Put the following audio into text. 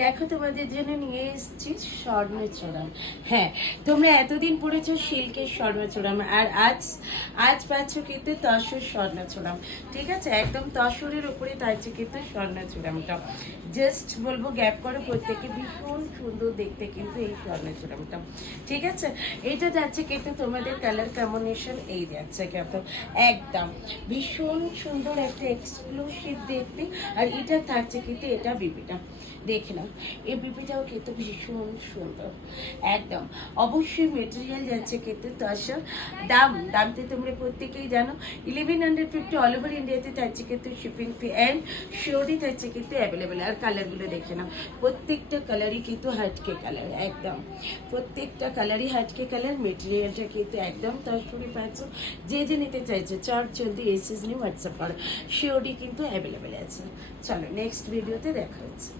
দেখো তোমাদের জন্য নিয়ে এসেছি স্বর্ণচূড়াম। হ্যাঁ, তোমরা এতদিন পড়েছো সিল্কের স্বর্ণচূড়াম, আর আজ আজ পাচ্ছ কিন্তু তসর স্বর্ণচূড়াম। ঠিক আছে, একদম তসরের উপরে থাকছে কিন্তু স্বর্ণচূড়ামটা। জাস্ট বলবো গ্যাপ করে প্রত্যেকে, ভীষণ সুন্দর দেখতে কিন্তু এই স্বর্ণচূড়ামটা। ঠিক আছে, এটা যাচ্ছে কিন্তু তোমাদের কালার কম্বিনেশন এই যাচ্ছে কিন্তু একদম ভীষণ সুন্দর একটা এক্সক্লুসিভ দেখতে। আর এটা থাকছে কিন্তু এটা বিপিটা, দেখে নাও এই বিপিটাও কিন্তু ভীষণ সুন্দর একদম। অবশ্যই মেটেরিয়াল যাচ্ছে কিন্তু তসর। দামতে তোমরা প্রত্যেকেই জানো 1150 অল ওভার ইন্ডিয়াতে থাকছে কিন্তু শিপিং ফি অ্যান্ড শিওরই থাকছে কিন্তু অ্যাভেলেবেল। আর কালারগুলো দেখে নাও, প্রত্যেকটা কালারই কিন্তু হাটকে কালার একদম, প্রত্যেকটা কালারই হাটকে কালার। মেটেরিয়ালটা কিন্তু একদম তসরই পাচ্ছ। যে যে নিতে চাইছে চট জলদি এসএস নিয়ে হোয়াটসঅ্যাপ করো, শিওরই কিন্তু অ্যাভেলেবেল আছে। চলো নেক্সট ভিডিওতে দেখা হচ্ছে।